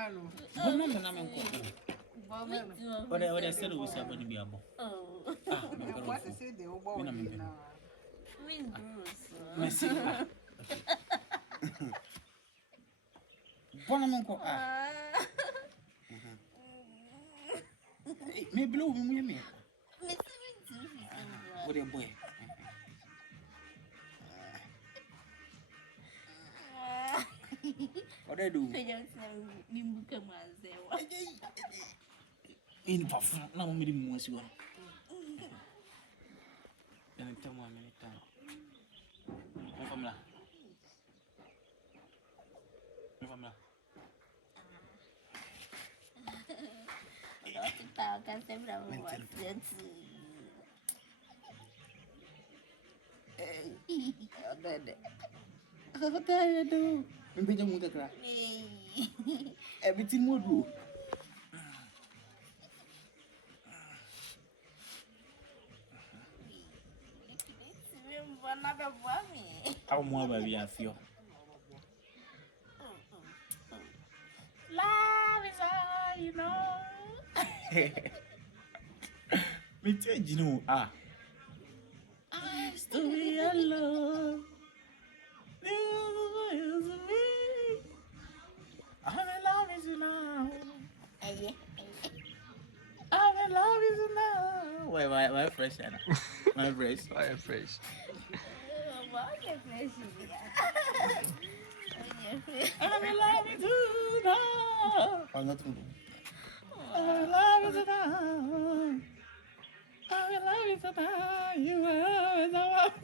mano. Bom nome na menko. Ode selo usi abani bi abo. Eu posso ser de o bom na. Merci. Bom nome menko. Me blue me. Ode boy. Ode do. Mimbuka mazewa. Ini pafu na mumiri mwesi wana. Yana tamu amenita. Mfamla. Kita akan sempre membuat Ada do. Mimpi jamu tak kira. Everything mau do. Aku mau babi afio. Love is all you know. Me too, you know. I used to be alone. I'm in love with you now. I'm in love with you now. Why fresh? My fresh. Why fresh? I'm in love with you now. I'm not true. I'm in love with you now. I'm in love with you now. You are the one.